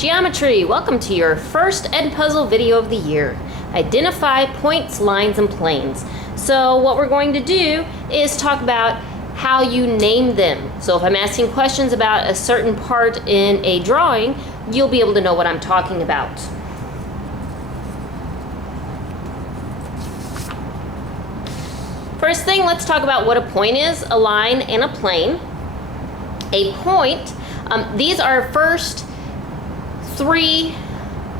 Geometry, welcome to your first Edpuzzle video of the year. Identify points, lines, and planes. So what we're going to do is talk about how you name them. So if I'm asking questions about a certain part in a drawing, you'll be able to know what I'm talking about. First thing, let's talk about what a point is, a line, and a plane. A point, these are first three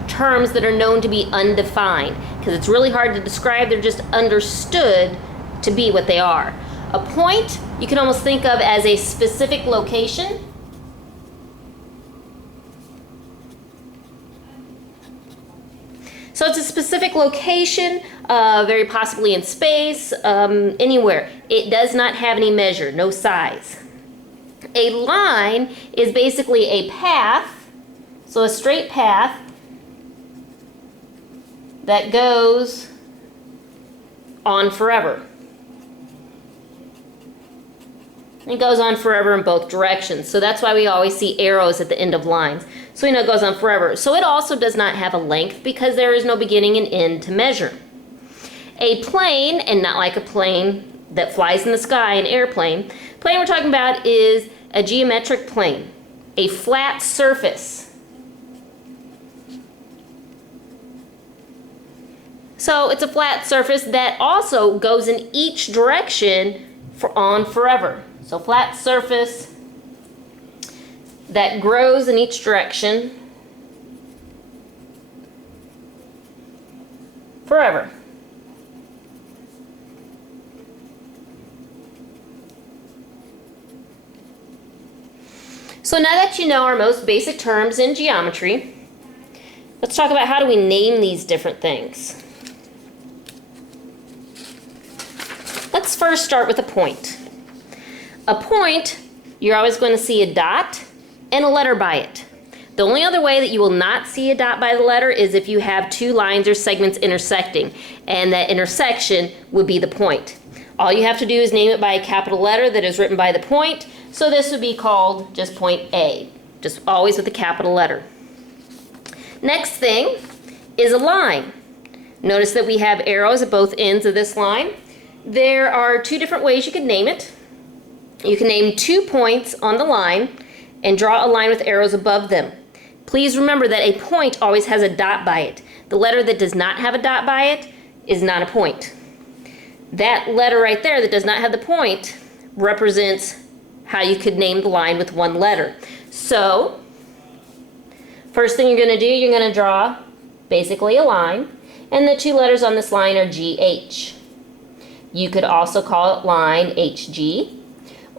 terms that are known to be undefined because it's really hard to describe. They're just understood to be what they are. A point you can almost think of as a specific location. So it's a specific location, very possibly in space, anywhere. It does not have any measure, no size. A line is basically a path. So a straight path that goes on forever. It goes on forever in both directions. So that's why we always see arrows at the end of lines. So we know it goes on forever. So it also does not have a length because there is no beginning and end to measure. A plane, and not like a plane that flies in the sky, an airplane. Plane we're talking about is a geometric plane, a flat surface. So it's a flat surface that also goes in each direction on forever. So flat surface that grows in each direction forever. So now that you know our most basic terms in geometry, let's talk about how do we name these different things. Let's first start with a point. A point, you're always going to see a dot and a letter by it. The only other way that you will not see a dot by the letter is if you have two lines or segments intersecting, and that intersection would be the point. All you have to do is name it by a capital letter that is written by the point, so this would be called just point A, just always with a capital letter. Next thing is a line. Notice that we have arrows at both ends of this line. There are two different ways you could name it. You can name 2 points on the line and draw a line with arrows above them. Please remember that a point always has a dot by it. The letter that does not have a dot by it is not a point. That letter right there that does not have the point represents how you could name the line with one letter. So, first thing you're going to do, you're going to draw basically a line, and the 2 letters on this line are GH. You could also call it line HG,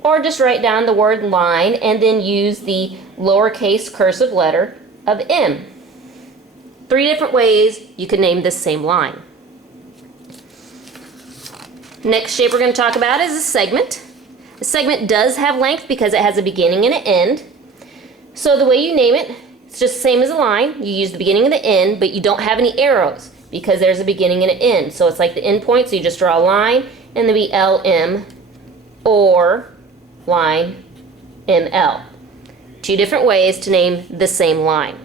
or just write down the word line and then use the lowercase cursive letter of M. 3 different ways you could name this same line. Next shape we're going to talk about is a segment. A segment does have length because it has a beginning and an end. So the way you name it, it's just the same as a line. You use the beginning and the end, but you don't have any arrows because there's a beginning and an end. So it's like the end point, so you just draw a line and then be LM or line ML. 2 different ways to name the same line.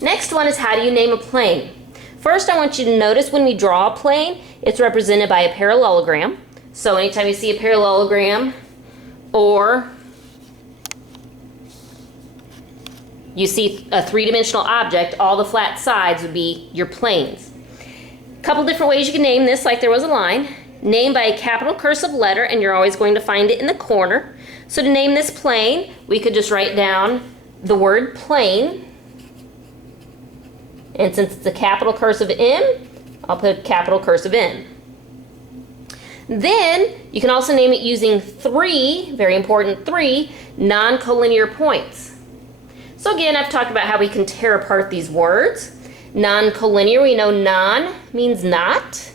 Next one is how do you name a plane? First, I want you to notice when we draw a plane, it's represented by a parallelogram. So anytime you see a parallelogram or you see a 3-dimensional object, all the flat sides would be your planes. A couple different ways you can name this, like there was a line. Name by a capital cursive letter, and you're always going to find it in the corner. So to name this plane, we could just write down the word plane. And since it's a capital cursive M, I'll put capital cursive N. Then you can also name it using 3, very important 3, non-collinear points. So again, I've talked about how we can tear apart these words. Non-collinear, we know non means not.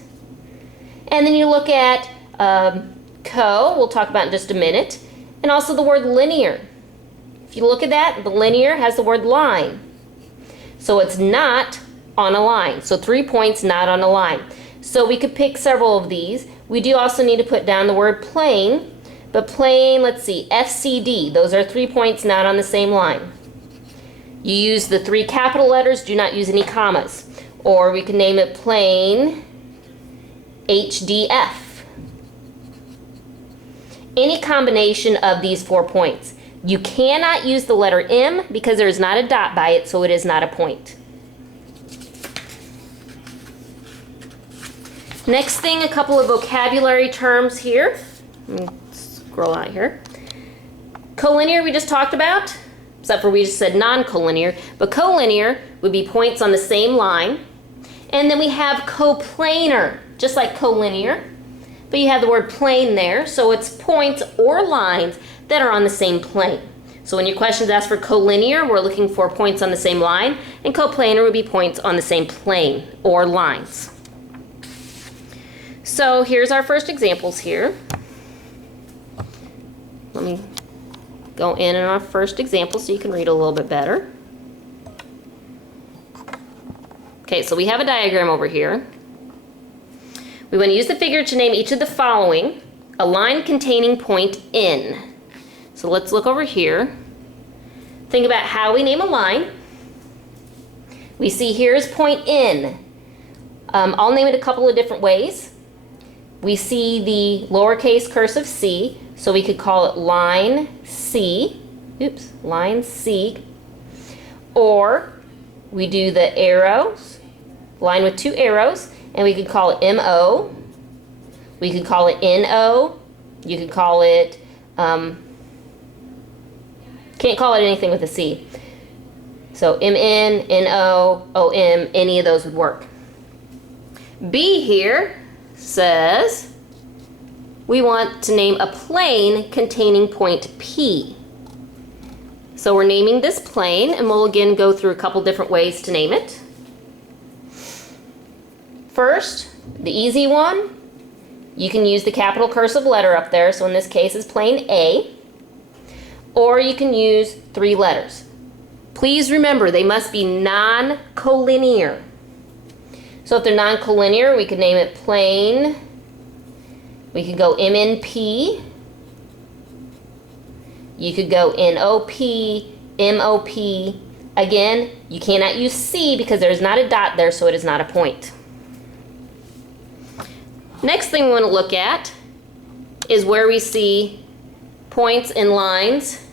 And then you look at we'll talk about in just a minute, and also the word linear. If you look at that, the linear has the word line. So it's not on a line. So 3 points not on a line. So we could pick several of these. We do also need to put down the word plane, but plane, let's see, FCD, those are 3 points not on the same line. You use the 3 capital letters, do not use any commas. Or we can name it plane HDF. Any combination of these 4 points. You cannot use the letter M because there is not a dot by it, so it is not a point. Next thing, a couple of vocabulary terms here. Let me scroll out here. Collinear we just talked about, except for we just said non-collinear, but collinear would be points on the same line. And then we have coplanar, just like collinear, but you have the word plane there, so it's points or lines that are on the same plane. So when your questions ask for collinear, we're looking for points on the same line, and coplanar would be points on the same plane or lines. So here's our first examples here. Let me go in on our first example so you can read a little bit better. Okay, so we have a diagram over here. We want to use the figure to name each of the following, a line containing point N. So let's look over here. Think about how we name a line. We see here is point N. I'll name it a couple of different ways. We see the lowercase cursive c, so we could call it line C. Oops, line C. Or we do the arrows, line with 2 arrows, and we could call it MO. We could call it NO. You could call it, can't call it anything with a C. So MN, NO, OM, any of those would work. B here says we want to name a plane containing point P. So we're naming this plane, and we'll again go through a couple different ways to name it. First, the easy one, you can use the capital cursive letter up there, so in this case it's plane A, or you can use 3 letters. Please remember, they must be non-collinear. So if they're non-collinear, we could name it plane, we could go MNP, you could go NOP, MOP. Again, you cannot use C because there's not a dot there, so it is not a point. Next thing we want to look at is where we see points and lines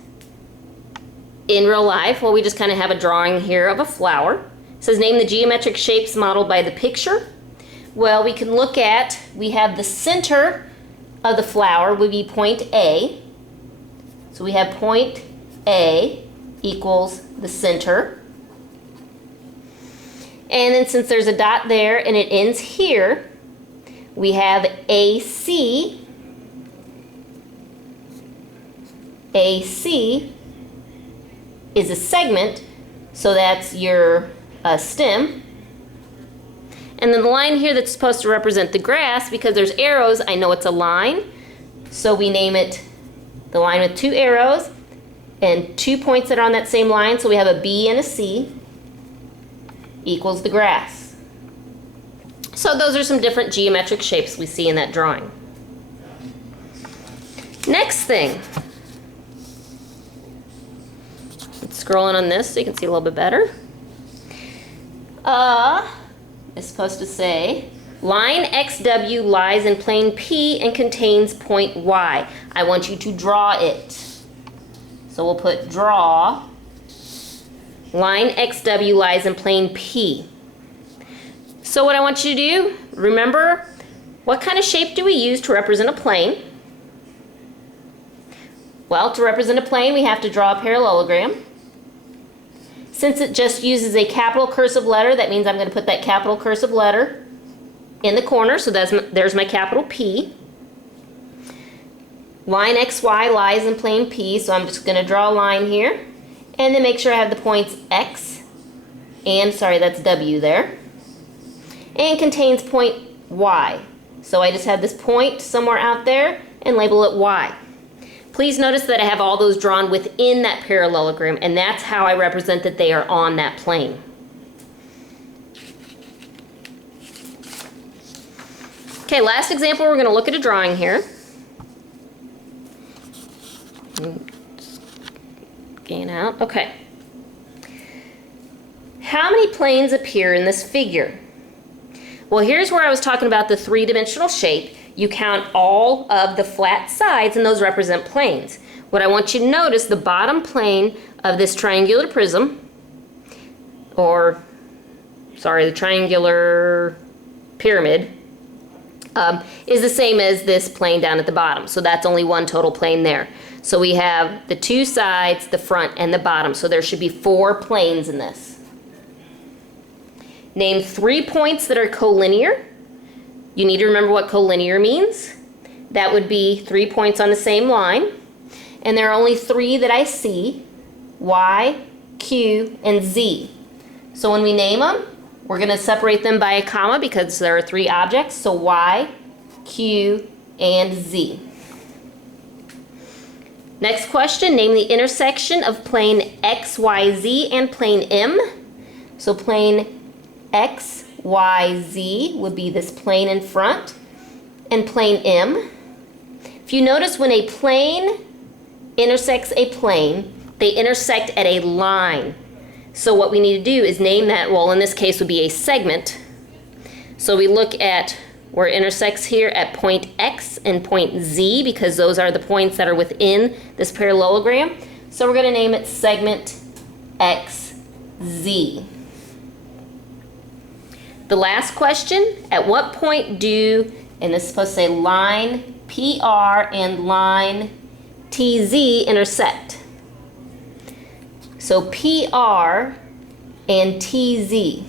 in real life. Well, we just kind of have a drawing here of a flower. It says name the geometric shapes modeled by the picture. Well, we can look at, we have the center of the flower would be point A. So we have point A equals the center. And then since there's a dot there and it ends here, we have AC. AC is a segment, so that's your stem. And then the line here that's supposed to represent the grass, because there's arrows, I know it's a line. So we name it the line with 2 arrows and 2 points that are on that same line. So we have a B and a C equals the grass. So those are some different geometric shapes we see in that drawing. Next thing. Let's scroll in on this so you can see a little bit better. It's supposed to say, line XW lies in plane P and contains point Y. I want you to draw it. So we'll put draw. Line XW lies in plane P. So what I want you to do, remember, what kind of shape do we use to represent a plane? Well, to represent a plane, we have to draw a parallelogram. Since it just uses a capital cursive letter, that means I'm going to put that capital cursive letter in the corner, so there's my capital P. Line XY lies in plane P, so I'm just going to draw a line here. And then make sure I have the points X, and sorry, that's W there. And contains point Y. So I just have this point somewhere out there and label it Y. Please notice that I have all those drawn within that parallelogram, and that's how I represent that they are on that plane. Okay, last example, we're going to look at a drawing here. Scan out. Okay. How many planes appear in this figure? Well, here's where I was talking about the three-dimensional shape. You count all of the flat sides, and those represent planes. What I want you to notice, the bottom plane of this triangular prism, the triangular pyramid, is the same as this plane down at the bottom. So that's only one total plane there. So we have the two sides, the front and the bottom. So there should be 4 planes in this. Name 3 points that are collinear. You need to remember what collinear means. That would be 3 points on the same line. And there are only 3 that I see, Y, Q, and Z. So when we name them, we're going to separate them by a comma because there are 3 objects. So Y, Q, and Z. Next question, name the intersection of plane XYZ and plane M. So plane XYZ would be this plane in front, and plane M. If you notice, when a plane intersects a plane, they intersect at a line. So what we need to do is name that, well, in this case would be a segment. So we look at where it intersects here at point X and point Z, because those are the points that are within this parallelogram. So we're going to name it segment XZ. The last question, at what point do, and this is supposed to say line PR and line TZ intersect? So PR and TZ,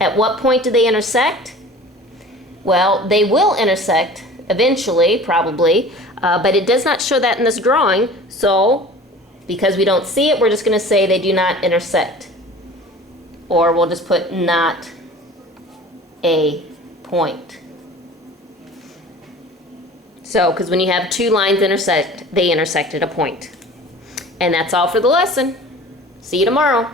at what point do they intersect? Well, they will intersect eventually, probably, but it does not show that in this drawing. So because we don't see it, we're just going to say they do not intersect. Or we'll just put not a point. So, because when you have 2 lines intersect, they intersect at a point. And that's all for the lesson. See you tomorrow.